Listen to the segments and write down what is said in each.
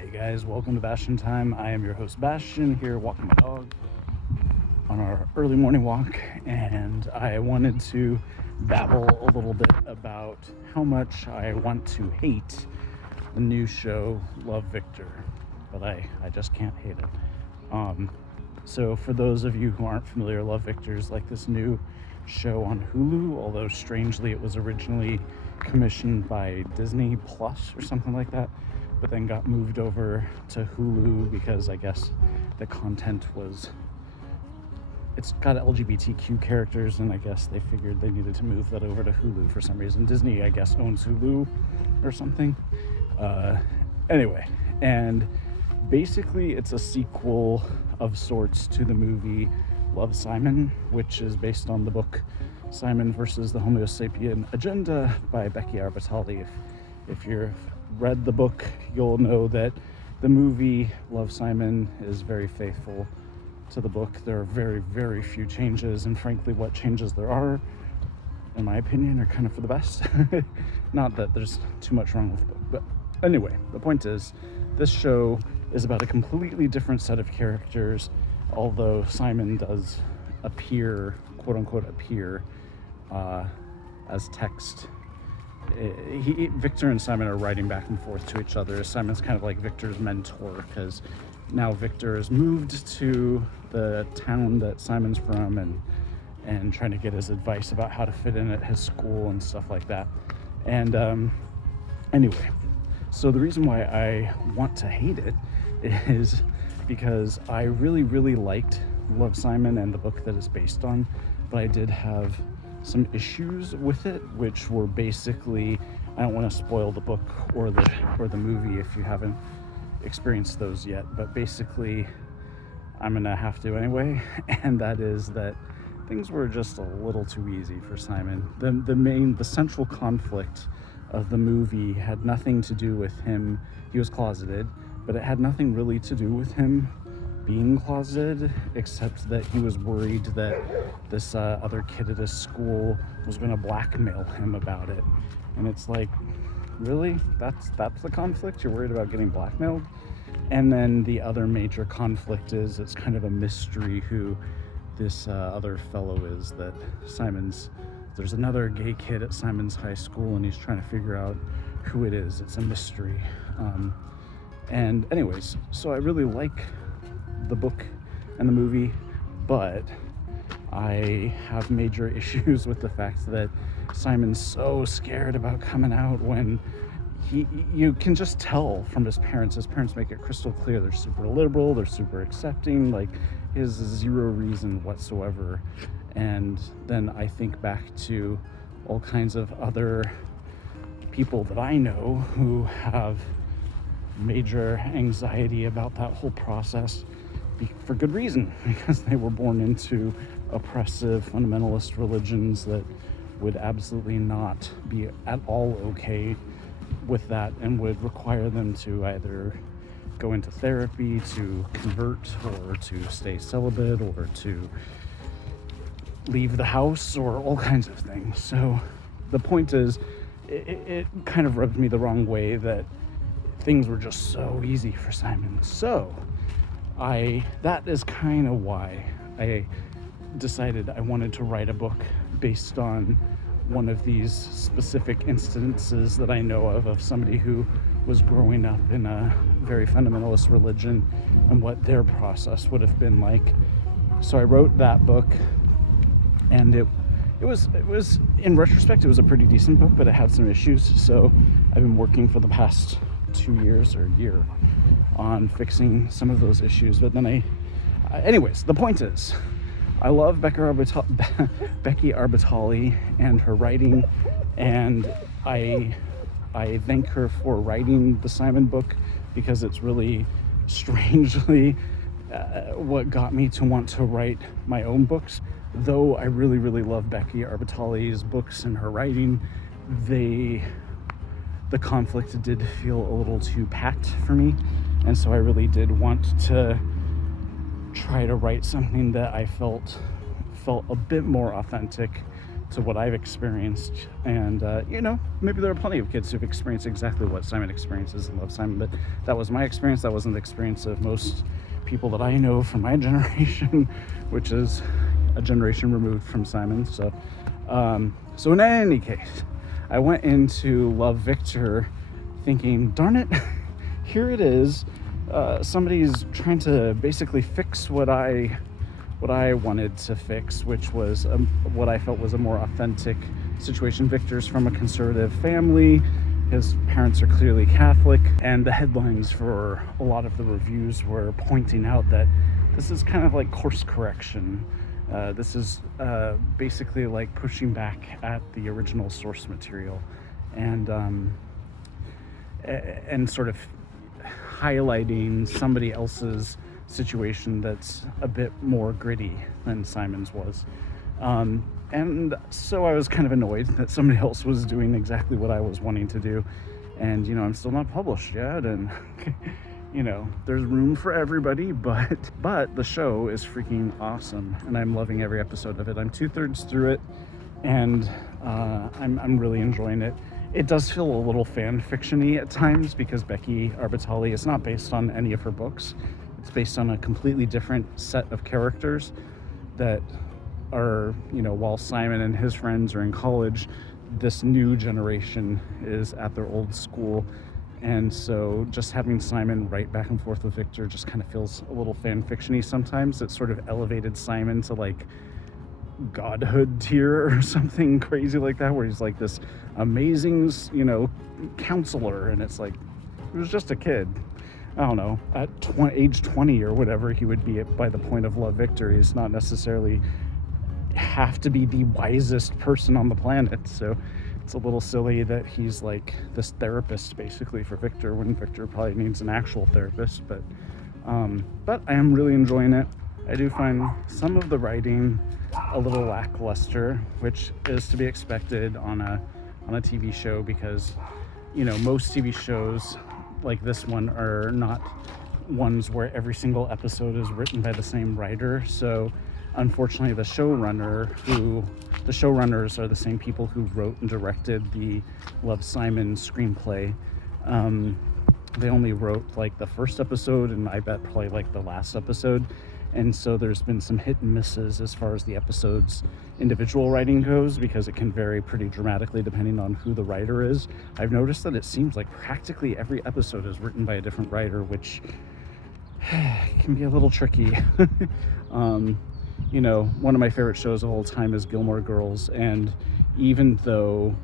Hey guys, welcome to Bastion Time. I am your host Bastion, here walking my dog on our early morning walk, and I wanted to babble a little bit about how much I want to hate the new show Love Victor, but I just can't hate it. So for those of you who aren't familiar, Love Victor is like this new show on Hulu, although strangely it was originally commissioned by Disney Plus or something like that, but then got moved over to Hulu because I guess the content it's got LGBTQ characters, and I guess they figured they needed to move that over to Hulu for some reason. Disney, I guess, owns Hulu or something. Anyway, and basically it's a sequel of sorts to the movie Love, Simon, which is based on the book Simon versus the Homo Sapien Agenda by Becky Arbatali. If you've read the book, you'll know that the movie Love, Simon is very faithful to the book. There are very, very few changes, and frankly, what changes there are, in my opinion, are kind of for the best. Not that there's too much wrong with the book, but anyway, the point is, this show is about a completely different set of characters, although Simon does appear, quote unquote, as text. Victor and Simon are writing back and forth to each other. Simon's kind of like Victor's mentor, because now Victor has moved to the town that Simon's from and trying to get his advice about how to fit in at his school and stuff like that. And anyway, so the reason why I want to hate it is because I really, really liked Love, Simon and the book that it's based on, but I did have some issues with it, which were basically, I don't want to spoil the book or the movie if you haven't experienced those yet, but basically I'm gonna have to anyway, and that is that things were just a little too easy for Simon. The central conflict of the movie had nothing to do with him. He was closeted, but it had nothing really to do with him being closeted, except that he was worried that this other kid at his school was going to blackmail him about it. And it's like, really? That's the conflict? You're worried about getting blackmailed? And then the other major conflict is it's kind of a mystery who this other fellow is that there's another gay kid at Simon's high school, and he's trying to figure out who it is. It's a mystery. And anyways, so I really like the book and the movie, but I have major issues with the fact that Simon's so scared about coming out when you can just tell from his parents make it crystal clear they're super liberal, they're super accepting, like he has zero reason whatsoever. And then I think back to all kinds of other people that I know who have major anxiety about that whole process, for good reason, because they were born into oppressive fundamentalist religions that would absolutely not be at all okay with that, and would require them to either go into therapy to convert, or to stay celibate, or to leave the house, or all kinds of things. So the point is, it kind of rubbed me the wrong way that things were just so easy for Simon. So that is kind of why I decided I wanted to write a book based on one of these specific instances that I know of somebody who was growing up in a very fundamentalist religion and what their process would have been like. So I wrote that book, and it was in retrospect, it was a pretty decent book, but it had some issues. So I've been working for the past 2 years or a year on fixing some of those issues. But then anyways, the point is, I love Becky Arbatali and her writing, and I thank her for writing the Simon book, because it's really strangely what got me to want to write my own books. Though I really, really love Becky Arbatali's books and her writing, the conflict did feel a little too packed for me, and so I really did want to try to write something that I felt a bit more authentic to what I've experienced. And maybe there are plenty of kids who've experienced exactly what Simon experiences and love Simon, but that was my experience. That wasn't the experience of most people that I know from my generation, which is a generation removed from Simon. So in any case, I went into Love, Victor thinking, darn it, here it is. Somebody's trying to basically fix what I wanted to fix, which was what I felt was a more authentic situation. Victor's from a conservative family. His parents are clearly Catholic, and the headlines for a lot of the reviews were pointing out that this is kind of like course correction. This is basically like pushing back at the original source material, and sort of highlighting somebody else's situation that's a bit more gritty than Simon's was. And so I was kind of annoyed that somebody else was doing exactly what I was wanting to do. And, I'm still not published yet. And, there's room for everybody, but the show is freaking awesome. And I'm loving every episode of it. I'm 2/3 through it, and I'm really enjoying it. It does feel a little fan fiction-y at times because Becky Arbitali is not based on any of her books. It's based on a completely different set of characters that are, while Simon and his friends are in college, this new generation is at their old school. And so just having Simon write back and forth with Victor just kind of feels a little fan fiction-y sometimes. It sort of elevated Simon to like godhood tier or something crazy like that, where he's like this amazing, counselor, and it's like, he was just a kid. I don't know, at age 20 or whatever he would be by the point of Love, Victor. He's not necessarily have to be the wisest person on the planet, so it's a little silly that he's like this therapist basically for Victor, when Victor probably needs an actual therapist. But I am really enjoying it. I do find some of the writing a little lackluster, which is to be expected on a TV show, because most TV shows like this one are not ones where every single episode is written by the same writer. So unfortunately, the showrunners are the same people who wrote and directed the Love, Simon screenplay. They only wrote like the first episode, and I bet probably like the last episode. And so there's been some hit and misses as far as the episode's individual writing goes, because it can vary pretty dramatically depending on who the writer is. I've noticed that it seems like practically every episode is written by a different writer, which can be a little tricky. One of my favorite shows of all time is Gilmore Girls, and even though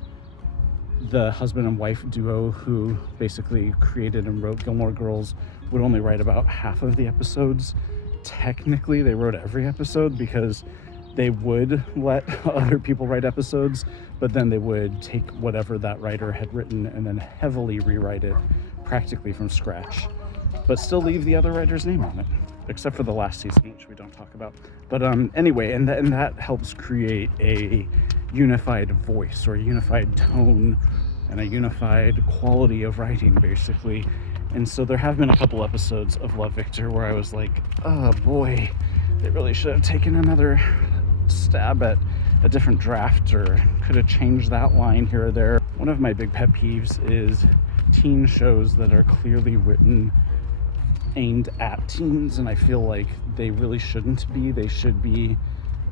the husband and wife duo who basically created and wrote Gilmore Girls would only write about half of the episodes, technically they wrote every episode, because they would let other people write episodes, but then they would take whatever that writer had written and then heavily rewrite it practically from scratch, but still leave the other writer's name on it, except for the last season, which we don't talk about. But anyway, and that helps create a unified voice or a unified tone and a unified quality of writing, basically. And so there have been a couple episodes of Love, Victor where I was like, oh boy, they really should have taken another stab at a different draft, or could have changed that line here or there. One of my big pet peeves is teen shows that are clearly written aimed at teens, and I feel like they really shouldn't be. They should be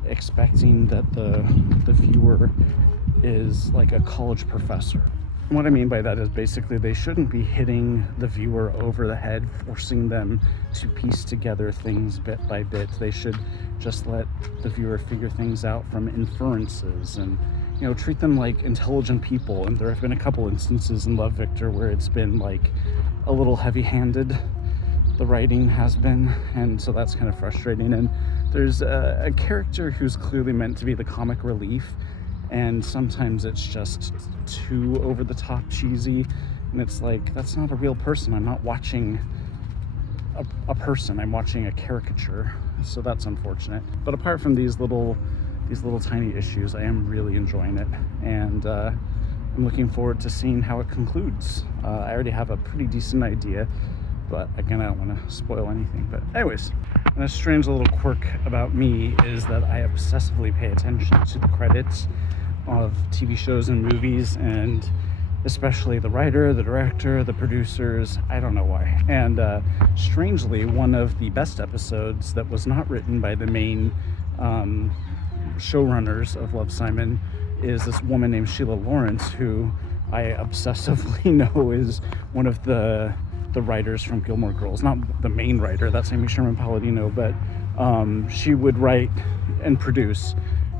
expecting that the viewer is like a college professor. What I mean by that is basically they shouldn't be hitting the viewer over the head, forcing them to piece together things bit by bit. They should just let the viewer figure things out from inferences and, treat them like intelligent people. And there have been a couple instances in Love, Victor where it's been like a little heavy-handed, the writing has been, and so that's kind of frustrating. And there's a character who's clearly meant to be the comic relief, and sometimes it's just too over-the-top cheesy, and it's like, that's not a real person. I'm not watching a person, I'm watching a caricature. So that's unfortunate. But apart from these little tiny issues, I am really enjoying it, and I'm looking forward to seeing how it concludes. I already have a pretty decent idea, but again, I don't want to spoil anything. But anyways, and a strange little quirk about me is that I obsessively pay attention to the credits. of TV shows and movies, and especially the writer, the director, the producers. I don't know why. And strangely, one of the best episodes that was not written by the main showrunners of Love, Simon is this woman named Sheila Lawrence, who I obsessively know is one of the writers from Gilmore Girls. Not the main writer, that's Amy Sherman Palladino, but she would write and produce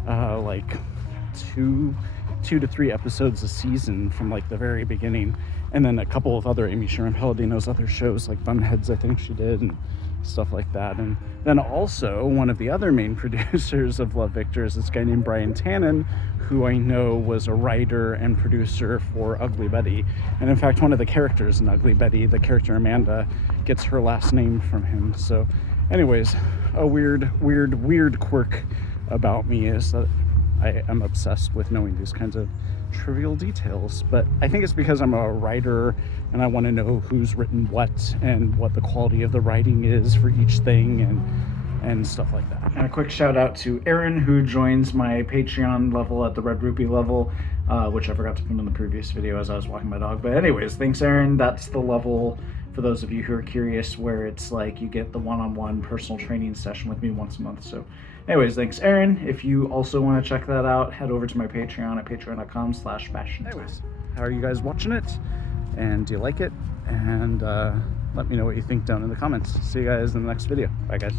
like two to three episodes a season from like the very beginning, and then a couple of other Amy Sherman Palladino's other shows like Bunheads, I think she did, and stuff like that. And then also one of the other main producers of Love, Victor is this guy named Brian Tannen, who I know was a writer and producer for Ugly Betty. And in fact, one of the characters in Ugly Betty, the character Amanda, gets her last name from him. So anyways, a weird quirk about me is that I am obsessed with knowing these kinds of trivial details, but I think it's because I'm a writer and I want to know who's written what and what the quality of the writing is for each thing and stuff like that. And a quick shout out to Aaron, who joins my Patreon level at the Red Rupee level, which I forgot to put in the previous video as I was walking my dog. But anyways, thanks Aaron. That's the level, for those of you who are curious, where it's like you get the one-on-one personal training session with me once a month. So anyways, thanks Aaron. If you also want to check that out, head over to my Patreon at patreon.com/Bastion. Anyways, how are you guys watching it? And do you like it? And let me know what you think down in the comments. See you guys in the next video. Bye guys.